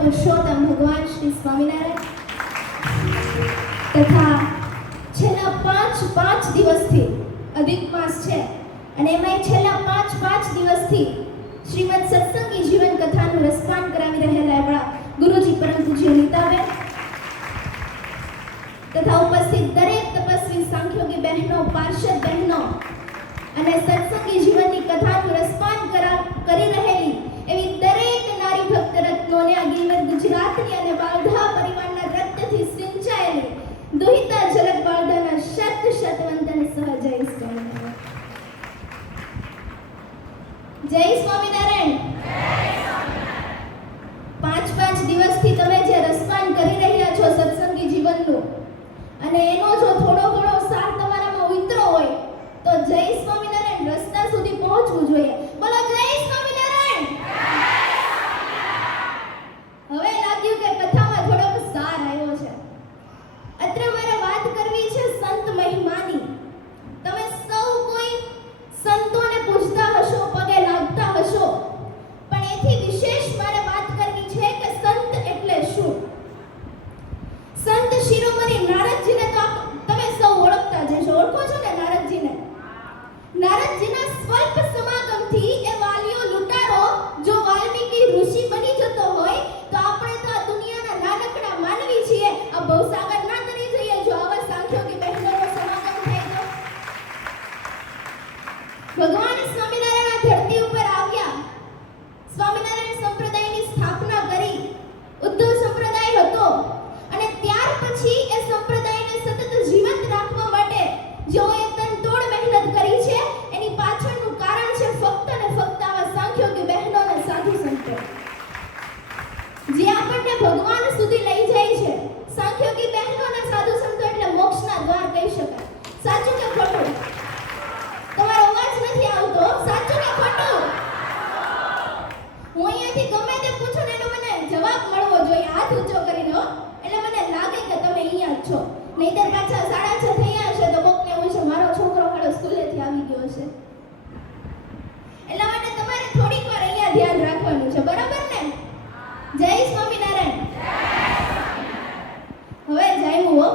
પુરુષોત્તમ ભગવાન શ્રી સ્વામિનારાયણ તથા છેલ્લા પાંચ દિવસથી અધિક માસ છે અને એમાં છેલ્લા પાંચ દિવસથી શ્રીમદ સત્સંગી જીવન કથાનું રસપાન કરાવી રહેલા આપણા ગુરુજી પરમ પૂજ્ય નીતાબેન તથા ઉપસ્થિત દરેક તપસ્વી સાંખ્યોગી બહેનો, પાર્ષદ બહેનો અને સત્સંગી જીવનની કથાનું રસપાન કરી રહેલી એવી દરેક નારી ભક્ત રત્નોને આ ગિરવર ગુજરાતની અને વાલધા પરિવારના રત્નથી સિંચાયેલી દુહિતા ઝલક વાલધાના શત વંદન સહ જય સ્વામિનારાયણ. જય સ્વામિનારાયણ. પાંચ દિવસથી તમે જે રસપાન કરી રહ્યા છો સત્સંગી જીવનનું અને એનો જો થોડો ઘણો સાર તમારામાં ઉતરો હોય તો જય સ્વામિનારાયણ રસ્તા સુધી પહોંચવું જોઈએ. બોલો જય સ્વામિનારાયણ. હવે લાગ્યું કે કથામાં થોડોક સાર આવ્યો છે. અત્રે મારે વાત કરવી છે સંત મહિમાની. તમે સૌ કોઈ સંતોને પૂજતા હશો, પગે લાગતા હશો, પણ એથી વિશેષ મારે વાત કરવી છે કે સંત એટલે શું. સંત શિરોમણી નારદજીને તો તમે સૌ ઓળખતા જ હશો. ઓળખો છો ને નારદજીને? નારદજીના સ્વલ્પ સમાગમથી એ વાલિયો લૂંટારો જો વાલ્મીકી ઋષિ બની જતો હોય તો આપણે તો આ દુનિયાના નાનકડા માનવી છીએ. આ ભવસાગર ના તરી જઈએ જો આવા સાંખ્યોગી બહેનોનો સમાગમ થાય તો. ભગવાન સ્વામિનારાયણ આ ધરતી ઉપર આવ્યા, સ્વામિનારાયણ સંપ્રદાયની સ્થાપના કરી. ઉદ્ધવ સંપ્રદાય હતો અને ત્યાર પછી એ સંપ્રદાયને સતત જીવંત રાખવા માટે જેઓએ તનતોડ મહેનત કરી છે એની પાછળનું કારણ છે ફક્ત અને ફક્ત આવા સાંખ્યોગી બહેનો અને સાધુ સંતો જે આપણને ભગવાન સુધી લઈ જાય છે. સાંખ્યોગી બહેનો અને સાધુ સંતો એટલે મોક્ષના દ્વાર કહી શકાય. સાચું કે ખોટું? તમારો અવાજ નથી આવતો. સાચું કે ખોટું? હું અહીંયાથી ગમે તે પૂછું ને એનો મને જવાબ મળવો જોઈએ. હાથ ઊંચો કરી લો એટલે મને લાગે કે તમે અહીંયા જ છો. નહીતર પાછા 6:30 થયા હશે તો કોકને એવું છે મારો છોકરો હાલો સ્કૂલેથી આવી ગયો છે. એટલા માટે તમારે થોડીક વાર અહીંયા ધ્યાન રાખવાનું છે. બરાબર ને? જય સ્વામિનારાયણ. હવે જામ્યું હો.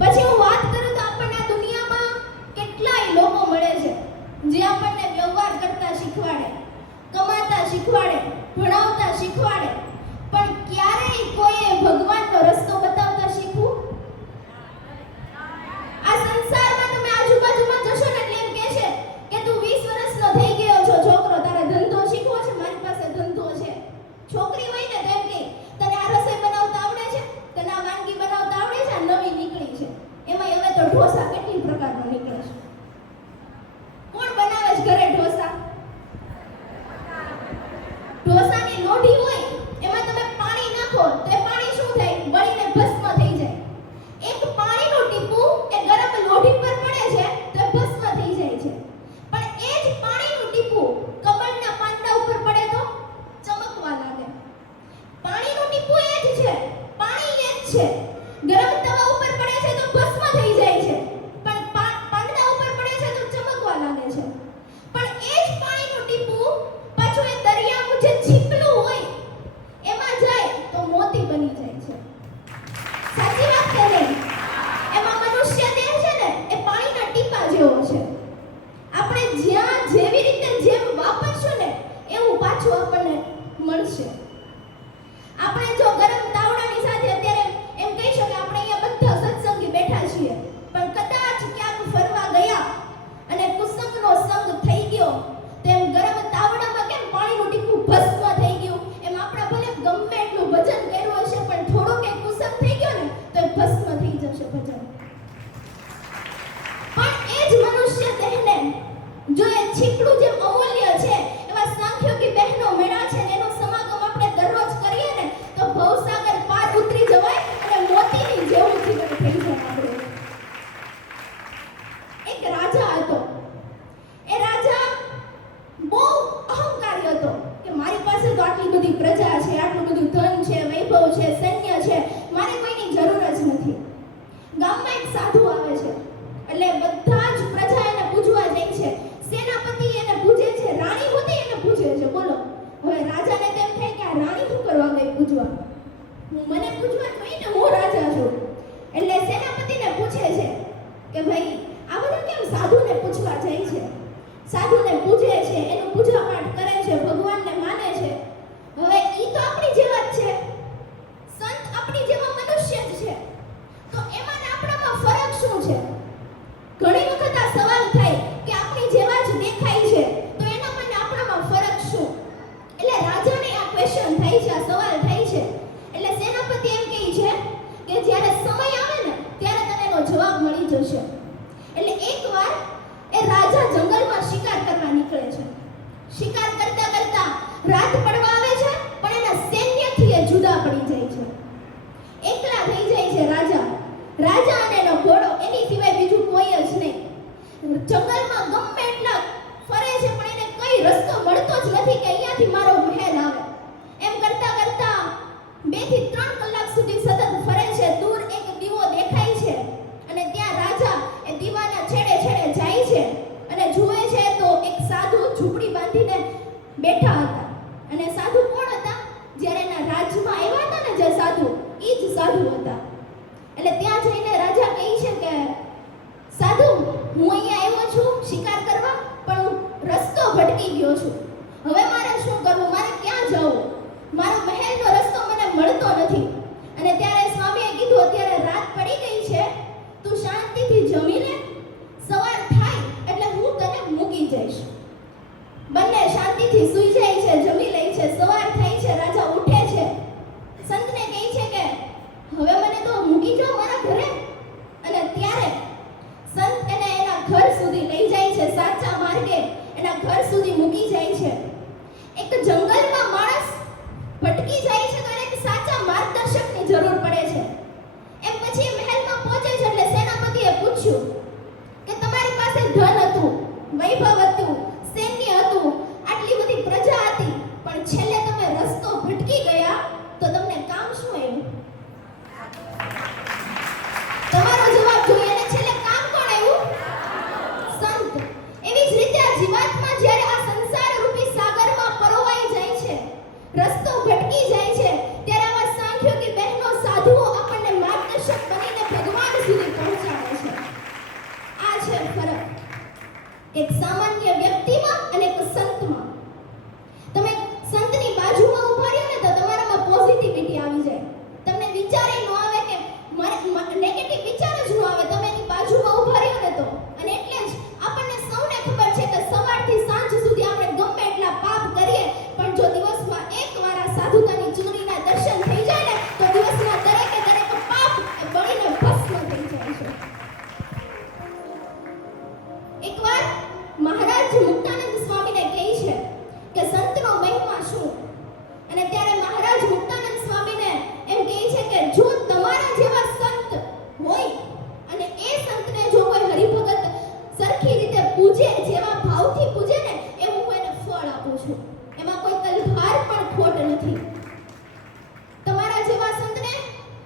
પછી હું વાત કરું તો આપણને આ દુનિયામાં કેટલાય લોકો મળે છે જે આપણને વ્યવહાર કરતા શીખવાડે, કમાતા શીખવાડે, ભણાવતા શીખવાડે, પણ ક્યારેય કોઈએ ભગવાનનો રસ્તો બતાવતા શીખવું? આ સંસારમાં તમે આજુબાજુમાં જશો ને એટલે એમ કહેશે કે તું 20 વર્ષનો થઈ ગયો છો છોકરો, તારે ધંધો શીખવો છે? મારી પાસે ધંધો છે. છોકરી હોય ને તો એમ કે તને આ રસોઈ બનાવતા આવડે છે, તને આ વાનગી બનાવતા આવડે છે, આ નવી નીકળી છે. એમાં હવે તો ઢોસા કેટલી પ્રકારનો નીકળે છે. કોણ બનાવે છે ઘરે ઢોસા? ઢોસાની લોઢી હોય એમાં તમે પાણી નાખો તો એ પાણી શું થાય? બળીને ભસ્મ થઈ જાય. એક પાણીનું ટીપું એ ગરમ લોઢી પર પડે છે તો એ ભસ્મ થઈ જાય છે. પણ એ જ પાણીનું ટીપું કમળના પાંદડા ઉપર પડે તો ચમકવા લાગે. પાણીનું ટીપું એ જ છે, પાણી એ જ છે. ગરમ તવા ઉપર પડે છે તો ભસ્મ થઈ જાય છે, પણ પાંદડા ઉપર પડે છે તો ચમકવા લાગે છે. પણ એ જ પાણીનું ટીપું પાછું એ દરિયાનું જે છીપલું હોય એમાં જાય તો મોતી બની જાય છે. સાચી વાત કે નહીં? એમાં મનુષ્ય દેહ છે ને એ પાણીના ટીપા જેવો છે. આપણે જ્યાં જેવી રીતે જેમ વાપરશું ને એવું પાછું આપણને મળશે. આપણે જો ગરમ તાવડાની સાથે અત્યારે એમ કહી શકો કે આપણે અહીંયા બધા સત્સંગી બેઠા છીએ, પણ કદાચ ક્યાંક ફરવા ગયા અને કુસંગનો સંગ થઈ ગયો તો એમ ગરમ તાવડામાં કેમ પાણીનું ટીપું ભસ્મ થઈ ગયું, એમ આપણે ભલે ગમે એટલું ભજન કર્યું હશે પણ થોડો કે કુસંગ થઈ ગયો ને તો એ ભસ્મ થઈ જશે ભજન. પણ એ જ મનુષ્ય દેહને જો એ છીપડું જે અમૂલ્ય છે એવા સાંખ્યોગી બહેનો મેળા છે ને એનો સમાગમ આપણે દરરોજ કરીએ ને તો ભવસાગર પાર ઉતરી જવાય અને મોતીની જેવું જીવન થઈ જાય આપણું. એક રાજા હતો. એ રાજા બહુ અહંકારી હતો કે મારી પાસે તો આટલી બધી પ્રજા છે, આટલું બધું ધન છે, વૈભવ છે, સૈન્ય છે, મારે કોઈની જરૂર જ નથી. ગામમાં એક સાધુ આવે છે એટલે બધા જ પ્રજા એને પૂજવા જાય છે. સેનાપતિ એને પૂજે છે, રાણી હોતી એને પૂજે છે. બોલો હવે રાજાને તેમ થાય કે આ રાણી શું કરવા પૂજવા. મને પૂછવા જોઈએ ને, હું રાજા છું. એટલે સેનાપતિને પૂછે છે કે ભાઈ આ બધા કેમ સાધુને પૂછવા જાય છે? સાધુને પૂજે છે, એનું પૂજા પાઠ કરે છે, ભગવાનને માને છે. હવે ઈ તો આપણી જેવા જ છે, સંત આપણી જેવા મનુષ્ય જ છે. તો એમાં ને આપણામાં ફરક શું છે? ઘણી વખત આ સવાલ થાય કે આપણી જેવા જ દેખાય છે, તો એનામાં ને આપણામાં ફરક શું? એટલે રાજાને આ ક્વેશ્ચન થાય છે, આ સવાલ થાય છે. એટલે સેનાપતિ એમ કહે છે કે જ્યારે સમય આવે ને ત્યારે તને એનો જવાબ મળી જશે. એટલે એકવાર એ રાજા જંગલમાં શિકાર કરવા નીકળે છે. શિકાર કરતા કરતા રાત પડવા આવે છે, પણ એના સૈન્યથી એ જુદા પડી જાય છે. એકલા થઈ જાય છે રાજા. રાજા અને એનો ઘોડો, એની સિવાય બીજું કોઈ જ નહીં. જંગલમાં ગમે એટલા ફરે છે, પણ એને કઈ રસ્તો મળતો જ નથી કે અહીંયાથી મારો મહેલ આવે. એમ કરતા કરતા 2 થી 3 કલાક સુધી સતત ફરે છે. દૂર એક દીવો દેખાય છે અને ત્યાં રાજા એ દીવાના છેડે છેડે જાય છે અને જુએ છે તો એક સાધુ ઝૂંપડી બાંધીને બેઠા હતા. અને સાધુ કોણ હતા? જ્યારે એના રાજમાં આવ્યા હતા ને જે સાધુ, ઈ જ સાધુ હતા. એટલે ત્યાં જઈને રાજા કહે છે કે સાધુ, હું અહીંયા આવ્યો છું શિકાર કરવા, પણ હું રસ્તો ભટકી ગયો છું. હવે મારે શું કરવું? મારે ક્યાં જવું? મારો મહેલનો રસ્તો મને મળતો નથી. અને ત્યારે સ્વામીએ કીધું, અત્યારે રાત પડી ગઈ છે, તું શાંતિથી જમી લે, સવાર થાય એટલે હું તને મૂકી જઈશ. બંને શાંતિથી સૂઈ જાય છે, જમી લે છે. સવાર થાય છે, રાજા ઉઠે છે, સંતને કહે છે કે હવે મને તો મૂકી જાઓ મારા ઘરે. અને ત્યારે સંત એને એના ઘર સુધી લઈ જાય છે, સાચા માર્ગે એના ઘર સુધી મૂકી જાય છે. એક જંગલમાં માણસ ભટકી જાય છે તો એને એક સાચા માર્ગદર્શકની જરૂર પડે છે. એમ પછી મહેલમાં પહોંચે છે એટલે સેનાપતિએ પૂછ્યું કે તમારી પાસે ધન હતું, વૈભવ હતું, સૈન્ય હતું, આટલી બધી પ્રજા હતી, પણ છેલ્લે તમે રસ્તો ભટકી ગયા તો તમને કામ શું આવ્યું? તમારો જવાબ જોઈએ. અને છેલ્લે કામ કોણ આવ્યું? સંત. એવી જ રીતે આ જીવાત્મા જ્યારે આ સંસાર રૂપી સાગરમાં પરોવાઈ જાય છે, રસ્તો ભટકી જાય છે, ત્યારે આવા સાંખ્યોગી બહેનો, સાધુઓ આપણને માર્ગદર્શક બનીને ભગવાન સુધી પહોંચાડે છે. આ છે ફરક એક સામાન્ય વ્યક્તિમાં અને એક સંતમાં. તમે સંતની બાજુમાં ઉભા રહ્યો ને તો તમારામાં પોઝિટિવિટી આવી જાય. તમને વિચારે ન આવે કે નેગેટિવ વિચાર જ ન આવે. તમે એની બાજુમાં ઉભા રહ્યો ને તો. અને એટલે જ આપણને સૌને ખબર છે કે સવારથી સાંજ સુધી આપણે ગમે એટલા પાપ કરીએ, પણ જો દિવસમાં એકવાર આ સાધુતાની ચૂંદડીના દર્શન થઈ જાય ને તો દિવસમાં દરેકે દરેક પાપ બળીને ભસ્મ થઈ જાય છે. એકવાર મહારાજ મુક્તાનંદ સ્વામીને કહે છે કે સંતનો મહિમા શું? અને ત્યારે મહારાજ મુક્તાનંદ સ્વામીને એમ કહે છે કે જો તમારા જેવા સંત હોય અને એ સંતને જો કોઈ હરિભગત સરખી રીતે પૂજે, જેવા ભાવથી પૂજે ને, એવું હું એને ફળ આપું છું. એમાં કોઈ તલવાર પણ ખોટ નથી. તમારા જેવા સંતને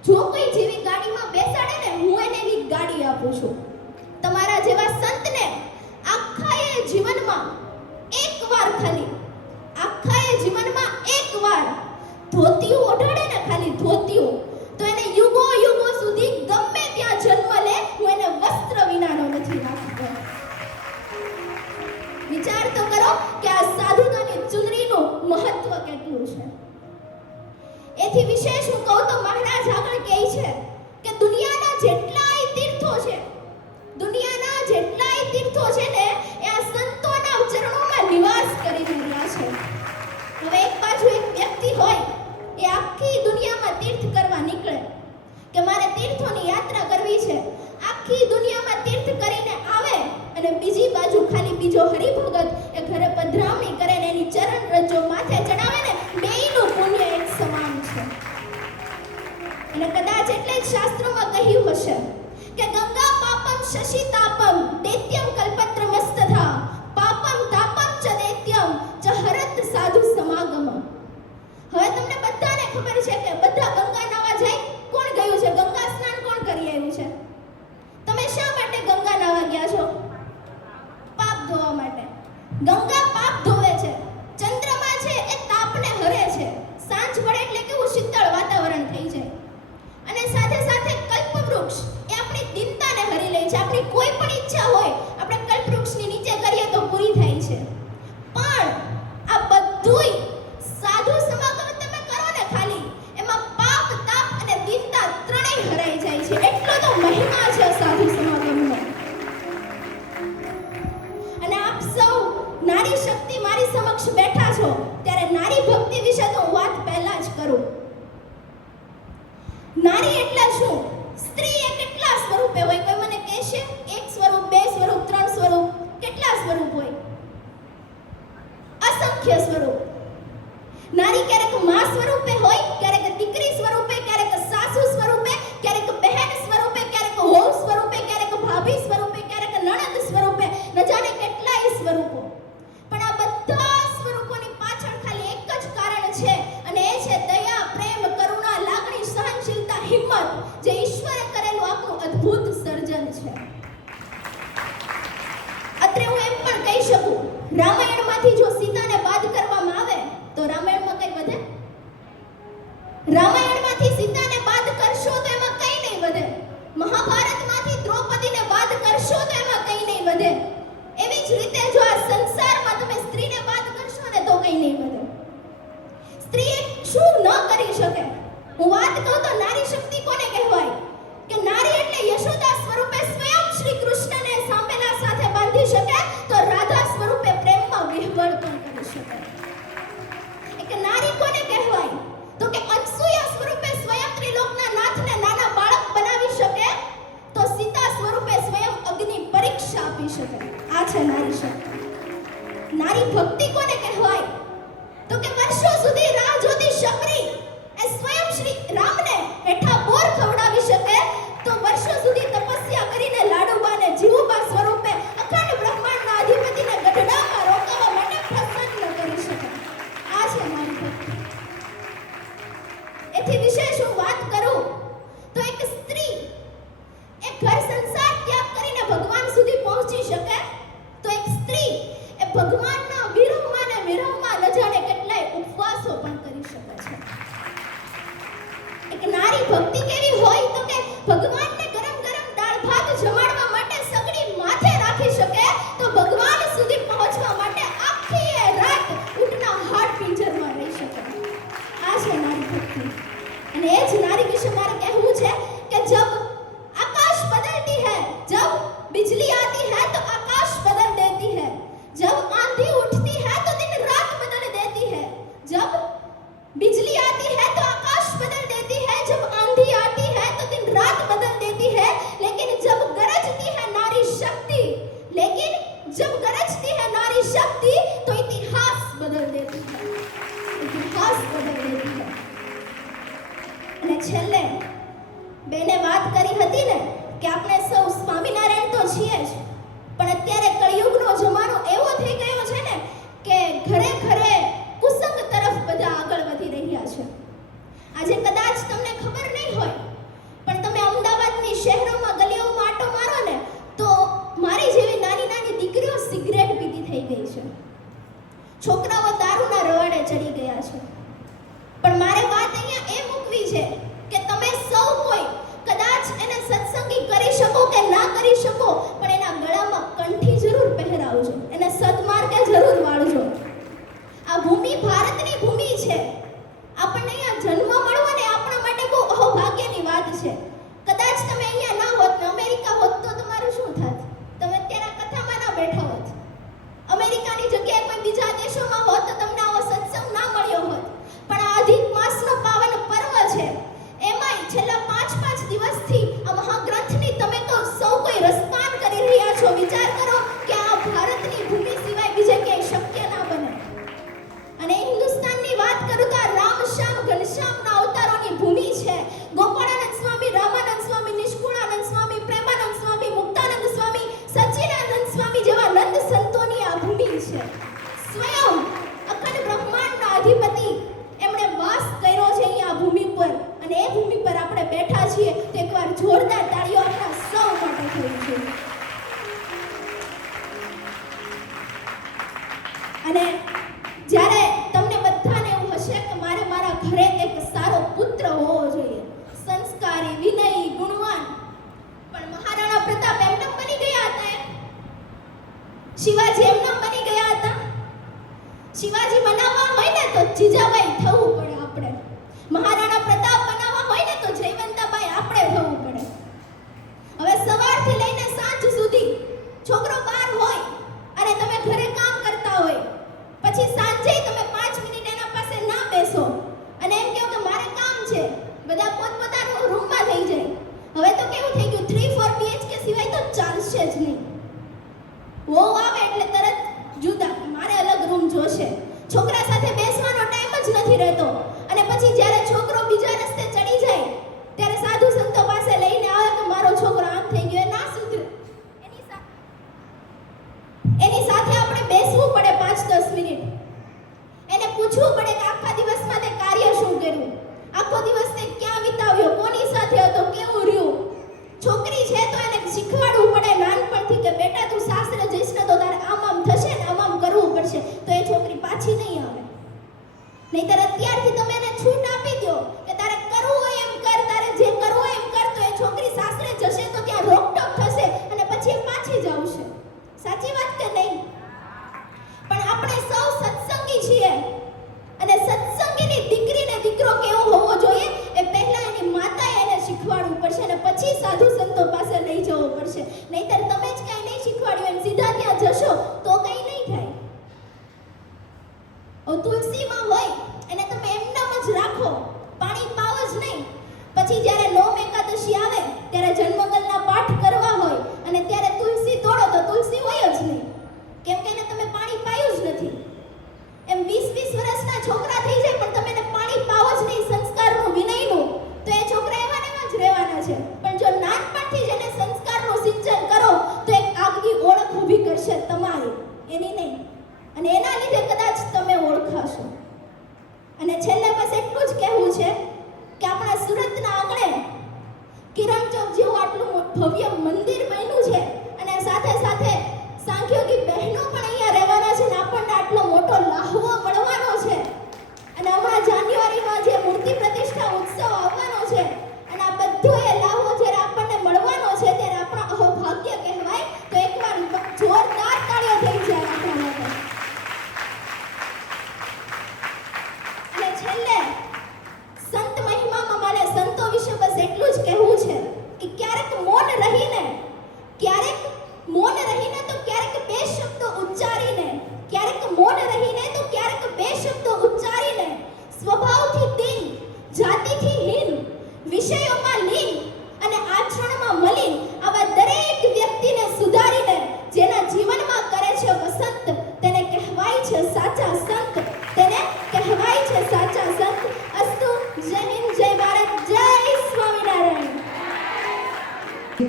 જો કોઈ જેવી ગાડીમાં બેસાડે ને, હું એને એવી ગાડી આપું છું. તમારા જેવા સંતને આખાએ જીવનમાં એકવાર, ખાલી આખાએ જીવનમાં એકવાર ધોતિયું ઓઢાડે ને, ખાલી ધોતિયું, તો એને યુગો યુગો સુધી ગમે ત્યાં જન્મ લે, હું એને વસ્ત્ર વિનાનો નથી રાખતો. વિચાર તો કરો કે આ સાધુતાની ચૂંદડીનું મહત્વ કેટલું છે. એથી વિશેષ હું કહું તો મહારાજ આગળ કહે છે કે દુનિયાના જેટલાય તીર્થો છે, દુનિયાના જેટલાય તીર્થો છે ને, એ આ સંતોના ચરણોમાં નિવાસ કરી રહ્યા છે. હવે એક બાજુ એક વ્યક્તિ હોય, એ આખી દુનિયામાં તીર્થ કરવા નીકળે કે મારે તીર્થોની યાત્રા કરવી છે, આખી દુનિયામાં તીર્થ કરીને આવે, અને બીજી બાજુ ખાલી બીજો હરિભગત એ ઘરે પધરામણી કરે ને એની ચરણ રજો માથે ચડાવે ને, બેયનું પુણ્ય એક સમાન છે. અને કદાચ એટલે જ શાસ્ત્રોમાં કહ્યું હશે કે ગંગા પાપમ શશી તાપમ દૈત્યમ કલ્પત્રમસ્તથા પાપમ તાપમ ચ દૈત્યમ ચ હરત સાધુ સમાગમ. હવે તમને બધાને ખબર છે કે બધા ગંગા નાવા જાય. કોણ ગયું છે? ગંગા સ્નાન કોણ કરી આવ્યું છે? તમે શા માટે ગંગા નાવા ગયા છો? પાપ ધોવા માટે. ગંગા પાપ ધોવે છે. ચંદ્રમા છે એ તાપને હરે છે. સાંજ પડે એટલે કેવું શીતળ નારી એટલે શું? સ્ત્રી એ કેટલા સ્વરૂપે હોય? કોઈ મને કહેશે? એક સ્વરૂપ, બે સ્વરૂપ, ત્રણ સ્વરૂપ, કેટલા સ્વરૂપ હોય? અસંખ્ય સ્વરૂપ. નારી ક્યારેક માં સ્વરૂપે હોય, ક્યારેક દીકરી સ્વરૂપે, ક્યારેક સાસુ સ્વરૂપે, ક્યારેક બહેન સ્વરૂપે, ક્યારેક વહુ સ્વરૂપે, ક્યારેક ભાભી સ્વરૂપે, ક્યારેક નણંદ સ્વરૂપે, ન જાણે કેટલાય સ્વરૂપો. પણ આ બધા સ્વરૂપોની પાછળ ખાલી એક જ કારણ છે, અને એ છે દયા, પ્રેમ, કરુણા, લાગણી, સહનશીલતા, હિંમત, જે ઈશ્વરે કરેલું આખું અદ્ભુત સર્જન છે. અત્રે હું એમ પણ કહી શકું, રામાયણમાંથી જો સીતાને બાદ કરવામાં આવે તો રામાયણમાં કઈ વધે? રામાયણમાંથી સીતાને બાદ કરશો તો એમાં કઈ નહીં વધે. મહાભારતમાંથી દ્રૌપદીને બાદ કરશો તો એમાં કઈ નહીં વધે. એવી જ રીતે જો આ સંસારમાં તમે સ્ત્રીને બાદ કરશો ને તો કઈ નહીં વધે. સ્ત્રીએ શું ન કરી શકે? હું વાત કહું તો નારી શક્તિ કોને કહેવાય? કે નારી એટલે યશોદા સ્વરૂપે સ્વયં શ્રી કૃષ્ણને સાંભેલા સાથે બાંધી શકે, તો રાધા સ્વરૂપે પ્રેમમાં વિહવળ પણ કરી શકે. એક નારી કોને કહેવાય? તો કે અનસૂયા સ્વરૂપે સ્વયં ત્રિલોકના નાથને નાના બાળક બનાવી શકે, તો સીતા સ્વરૂપે સ્વયં અગ્નિ પરીક્ષા આપી શકે. આ છે નારી શક્તિ. નારી ભક્તિ કોને કહેવાય? તો કે વર્ષો સુધી રાહ જોતી શબરી એ સ્વયં શ્રી રામને હેઠા બોર ખવડાવી શકે, તો વર્ષો સુધી તપસ્યા કરીને લાડુબાને જીવુબા સ્વરૂપે અખંડ બ્રહ્માંડના અધિપતિને ગઢડામાં રોકાવા માટે પ્રસન્ન કરી શકે. આ છે નારી ભક્તિ. એથી વિશેષ હું વાત કરું તો એક સ્ત્રી એક ઘર સંસાર ત્યાગ કરીને ભગવાન સુધી પહોંચી શકે, તો એક સ્ત્રી એ ભગવાનના વિરહમાં ને વિરહમાં ન જાણે કેટલાય ઉપવાસો પણ કરી શકે છે. એક નારી ભક્તિ કેવી હોય? તો કે ભગવાનને ગરમ ગરમ દાળ ભાત જમાડવા માટે સગડી માથે રાખી શકે, તો ભગવાન સુધી પહોંચવા માટે આખી રાત ઊંટના હાડ પિંજરમાં રહી શકે. આ છે નારી ભક્તિ. અને એ જ નારી વિશે મારે કહેવું છે કે જબ आकाश बदलती है, जब बिजली आती है तो आकाश बदल देती है, जब आंधी उठती है तो दिन रात बदल देती है, जब बिजली आती है तो आकाश बदल देती है, जब आंधी आती है तो दिन रात बदल देती है, लेकिन जब गरजती है नारी शक्ति, लेकिन जब गरजती है नारी शक्ति तो इतिहास बदल देती है, इतिहास बदल देती है. અને છેલ્લે બેને વાત કરી હતી ને કે આપણે સૌ સ્વામિનારાયણ તો છીએ જ, પણ અત્યારે કળિયુગનો જમાનો એવો થઈ ગયો છે ને કે ઘરે ઘરે કુસંગ તરફ બધા આગળ વધી રહ્યા છે. આજે કદાચ તમને ખબર નહીં હોય, પણ તમે અમદાવાદની શહેરોમાં ગલીઓમાં આટો મારો ને તો મારી જેવી નાની નાની દીકરીઓ સિગરેટ પીતી થઈ ગઈ છે, છોકરાઓ દારૂના રવાડે ચડી ગયા છે. પણ મારે વાત અહીંયા એ મૂકવી છે કે તમે સૌ કોઈ કદાચ એને સત્સંગી કરી શકો કે ના કરી શકો, પણ એના ગળામાં કંઠી જરૂર પહેરાવજો, એને સદમાર્ગે જરૂર વાળજો. આ ભૂમિ ભારતની ભૂમિ છે. આપણને અહીંયા જન્મ મળવો ને આપણા માટે બહુ અહોભાગ્યની વાત છે. કદાચ તમે અહીંયા ના હોત ને અમેરિકા હોત તો તમારું શું થાત? તમે અત્યારે કથામાં ના બેઠા હોત. અમેરિકાની જગ્યાએ કોઈ બીજા દેશોમાં હોત તો તમને આવો સત્સંગ ના મળ્યો હોત. પણ આ અધિક માસનો પાવન પર્વ છે, એમાંય છેલ્લા 5 દિવસથી આ મહાગ્રંથની તમે તો સૌ કોઈ રસપાન કરી રહ્યા છો. વિચાર કરો કે આ ભારતની ભૂમિ સિવાય બીજે ક્યાંય શક્ય ના બને. અને હિન્દુસ્તાનની વાત કરું તો આ રામ શ્યામ ઘનશ્યામના અવતારોની ભૂમિ છે. ગોપાળાનંદ સ્વામી, રામાનંદ સ્વામી, નિષ્કુળાનંદ સ્વામી, પ્રેમાનંદ સ્વામી, મુક્તાનંદ સ્વામી, સચ્ચિદાનંદ સ્વામી જેવા નંદ સંતોની આ ભૂમિ છે. સ્વયં અખંડ બ્રહ્માંડના અધિપતિ એમણે વાસ કર્યો છે અહીંયા આ ભૂમિ પર, અને એ ભૂમિ પર આપણે બેઠા છીએ તો એકવાર જોરદાર તાળીઓ આપણા સૌ માટે થવી જોઈએ. અને જ્યારે તમને બધાને એવું હશે કે મારે મારા ઘરે એક સારો પુત્ર હોવો જોઈએ, સંસ્કારી, વિનયી, ગુણવાન, પણ મહારાણા પ્રતાપ એમનેમ બની ગયા હતા, શિવાજી એમનેમ બની ગયા હતા. શિવાજી બનાવવા હોય ને તો જીજાબાઈ થવું પડે આપણે, મહારાણા પ્રતાપ બનાવવા હોય ને તો જયવંતાબાઈ આપણે થવું પડે. હવે સવારથી લઈને સાંજ સુધી છોકરો બહાર હોય અને તમે ઘરે કામ કરતા હોય, પછી સાંજે તમે 5 મિનિટ એના પાસે ના બેસો અને એમ કહો કે મારે કામ છે, બધા પોતપોતાનું નહીંતર અત્યારથી તમે એને છૂટ આપી દો કે તારે કરવું હોય એમ કર, તારે જે કરવું હોય એમ કર, તો એ છોકરી સાસરે જશે તો ત્યાં રોકટોક થશે અને પછી એ પાછી જ આવશે. સાચી વાત કે નહીં? પણ આપણે સૌ સત્સંગી છીએ અને સત્સંગીની દીકરીને દીકરો કેવો હોવો જોઈએ એ પહેલા એની માતાએ એને શીખવાડવું પડશે અને પછી સાધુ સંતો પાસે લઈ જવું પડશે. નહીંતર તમે જ કંઈ નહીં શીખવાડ્યું એમ સીધા ત્યાં જશો તો કંઈ નહીં થાય. તુલસીમાં હોય એને તમે એમનામ જ રાખો, પાણી પાવો જ નહીં. પછી જ્યારે નોમ એકાદશી આવે ત્યારે જન્મગલના પાઠ કરવા હોય અને ત્યારે તુલસી તોડો તો તુલસી હોય જ નહીં, કેમ કે એને તમે પાણી પાયું જ નથી. એમ 20-20 વર્ષના છોકરા થઈ જાય પણ તમે એને પાણી પાવો જ નહીં સંસ્કારનું વિનયનું, તો એ છોકરા એવા ને એવા જ રહેવાના છે. પણ જો નાનપણથી જ એને સંસ્કારનું સિંચન કરો તો એક આગવી ઓળખ ઊભી કરશે તમારી, એની નહીં, અને એના લીધે કદાચ તમે ઓળખાશો. અને છેલ્લે બસ એટલું જ કહેવું છે કે આપણા સુરતના આંગણે કિરણ ચોક જેવું આટલું ભવ્ય મંદિર બન્યું છે અને સાથે સાથે સાંખ્યોગી બહેનો પણ અહીંયા રહેવાના છે અને આપણને આટલો મોટો લાહવો મળવાનો છે. અને હમણાં જાન્યુઆરીમાં જે મૂર્તિ પ્રતિષ્ઠા ઉત્સવ આવવાનો છે અને આ બધો એ લાહવો જ્યારે આપણને મળવાનો છે ત્યારે આપણા અહોભાગ્ય કહેવાય. તો એકવાર જોરદાર તાળીઓ થઈ જાય આપણા માટે. અને છેલ્લે સંત મહિમામાં મારે સંતો વિશે બસ એટલું જ કહેવું છે કે ક્યારેક મૌન રહીને તો ક્યારેક બે શબ્દો ઉચ્ચારીને, ક્યારેક મૌન રહીને તો ક્યારેક બે શબ્દો ઉચ્ચારીને, સ્વભાવથી દીન, જાતિથી હીન, વિષયોમાં લીન અને આચરણમાં મલિન આવા દરેક વ્યક્તિને સુધારીને જેના જીવનમાં કરે છે વસંત, તેને કહેવાય છે સાચા સંત, તેને કહેવાય છે સાચા સંત. અસ્તુ. જય હિન્દ, જય ભારત, જય સ્વામિનારાયણ. બેન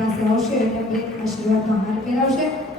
પાસે આવશે એટલે બેન આશીર્વાદનો હાર પહેરાવશે.